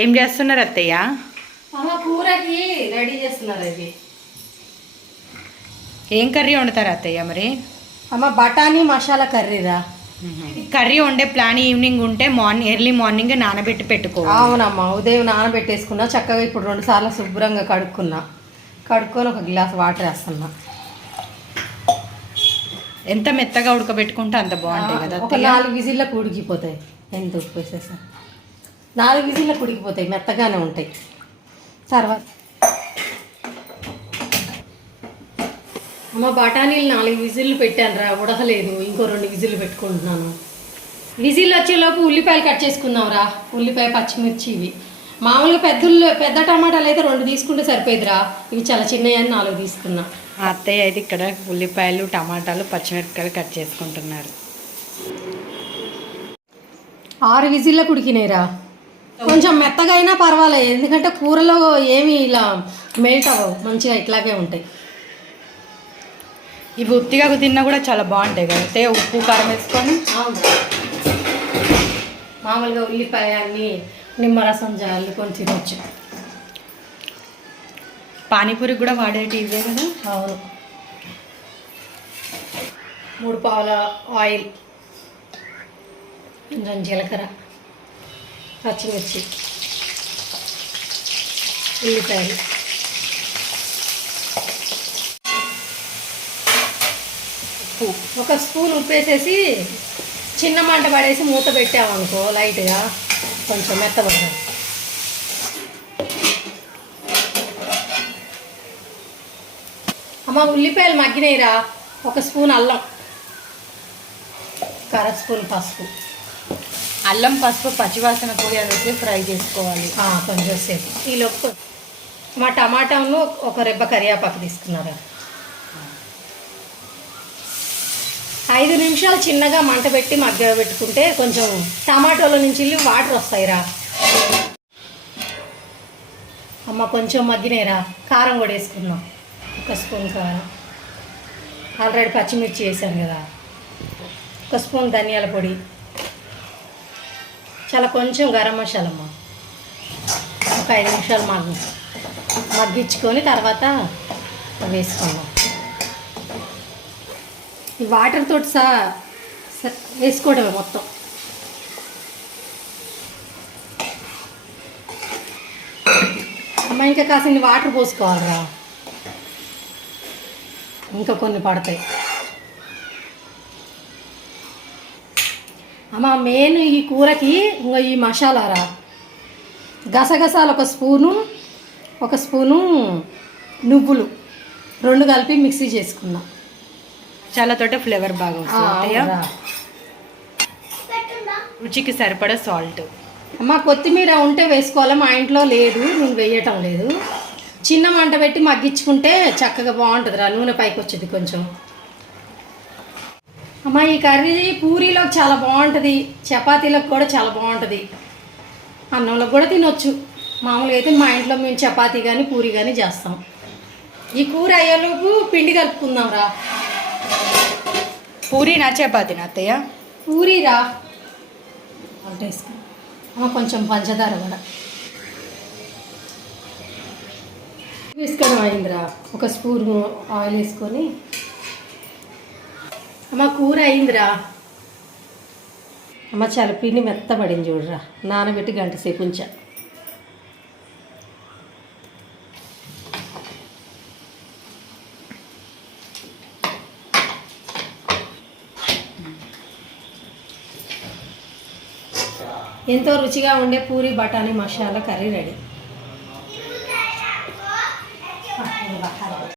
ఏం చేస్తున్నారు అత్తయ్య? కూరకి రెడీ చేస్తున్నారు. ఇది ఏం కర్రీ వండుతారు అత్తయ్య మరి? బఠానీ మసాలా కర్రీరా. కర్రీ వండే ప్లాన్ ఈవినింగ్ ఉంటే ఎర్లీ మార్నింగ్ నానబెట్టి పెట్టుకో. అవునమ్మా, ఉదయం నానబెట్టేసుకున్నా. చక్కగా ఇప్పుడు 2 సార్లు శుభ్రంగా కడుక్కొని ఒక గ్లాస్ వాటర్ వేస్తున్నా. ఎంత మెత్తగా ఉడకబెట్టుకుంటే అంత బాగుంటాయి కదా. ఒక 4 విజిల్లకు ఉడికిపోతాయి. ఎంత ఉప్పు వేసేసా 4 విజిల్లకు ఉడికిపోతాయి, మెత్తగానే ఉంటాయి. తర్వాత బఠానీలు 4 విజిల్లు పెట్టాను రా, ఉడకలేదు. ఇంకో 2 విజిల్లు పెట్టుకుంటున్నాను. విజిల్ వచ్చేలోపు ఉల్లిపాయలు కట్ చేసుకున్నాం రా. ఉల్లిపాయ, పచ్చిమిర్చి. ఇవి మామూలుగా పెద్ద టమాటాలు అయితే 2 తీసుకుంటే సరిపోయిద్దిరా. ఇవి చాలా చిన్నవి అని 4 తీసుకున్నా. అత్తయ్య అయితే ఇక్కడ ఉల్లిపాయలు, టమాటాలు, పచ్చిమిరపకాయలు కట్ చేసుకుంటున్నారు. 6 విజిల్లకు ఉడికినాయిరా. కొంచెం మెత్తగా అయినా పర్వాలేదు, ఎందుకంటే కూరలో ఏమి ఇలా మెల్ట్ అవ్వవు, మంచిగా ఇట్లాగే ఉంటాయి. ఇవి ఉత్తిగా తిన్నా కూడా చాలా బాగుంటాయి కదా అత్తయ్య, ఉప్పు కారం వేసుకొని. మామూలుగా ఉల్లిపాయ అన్ని నిమ్మరసం జల్లుకొని తినొచ్చు. పానీపూరికి కూడా వాడేటి ఇవే కదా. అవును. 3 పావుల ఆయిల్, కొంచెం జీలకర్ర, పచ్చిమిర్చి, ఉల్లిపాయలు, ఉప్పు. 1 స్పూన్ ఉప్పు వేసేసి చిన్న మంట పడేసి మూత పెట్టామనుకో, లైట్గా కొంచెం మెత్తబడదు. ఉల్లిపాయలు మగ్గినాయిరా. 1 స్పూన్ అల్లం, 1/2 స్పూన్ పసుపు. అల్లం, పసుపు, పచ్చివాసన పోయి వేసి ఫ్రై చేసుకోవాలి కొంచెం సేపు. ఈలోపు మా టమాటాను 1 రెబ్బ కరివేపాకు తీసుకున్నారా. 5 నిమిషాలు చిన్నగా మంట పెట్టి పెట్టుకుంటే కొంచెం టమాటోలో నుంచి వాటర్ వస్తాయిరా. కొంచెం మగ్గినాయిరా. కారం కూడా వేసుకున్నాం. 1 స్పూన్ కారం, ఆల్రెడీ పచ్చిమిర్చి వేసాను కదా. 1 స్పూన్ ధనియాల పొడి, చాలా కొంచెం గరం మసాలా. ఒక 5 నిమిషాలు మగ్గించుకొని తర్వాత వేసుకున్నాం. ఈ వాటర్ తోటి వేసుకోవడమే మొత్తం. ఇంకా కాసిన వాటర్ పోసుకోవాలిరా, ఇంకా కొన్ని పడతాయి. మెయిన్ ఈ కూరకి ఇంకా ఈ మసాలారా. గసగసాలు 1 స్పూను నువ్వులు 2 కలిపి మిక్సీ చేసుకున్నా. చాలా తోట ఫ్లేవర్ బాగా వస్తుంది. రుచికి సరిపడా సాల్ట్. కొత్తిమీర ఉంటే వేసుకోవాలి, మా ఇంట్లో లేదు, నేను వేయటం లేదు. చిన్న మంట పెట్టి మగ్గించుకుంటే చక్కగా బాగుంటుందిరా, నూనె పైకి వచ్చేది కొంచెం. ఈ కర్రీ పూరీలోకి చాలా బాగుంటుంది, చపాతీలకు కూడా చాలా బాగుంటుంది, అన్నంలో కూడా తినొచ్చు. మామూలుగా అయితే మా ఇంట్లో మేము చపాతీ కానీ పూరీ కానీ చేస్తాం. ఈ కూర అయ్యేలోపు పిండి కలుపుకుందాం రా. పూరీనా చపాతీనా అత్తయ్య? పూరీరా. అంటే కొంచెం పంచదార కూడా వేసుకోవడం అయిందిరా. 1 స్పూన్ ఆయిల్ వేసుకొని. కూర అయిందిరా. చాలా పిండి మెత్తబడింది చూడరా. నానబెట్టి 1 గంట సేపు ఉంచా. ఎంతో రుచిగా ఉండే పూరి బఠానీ మసాలా కర్రీ రెడీ.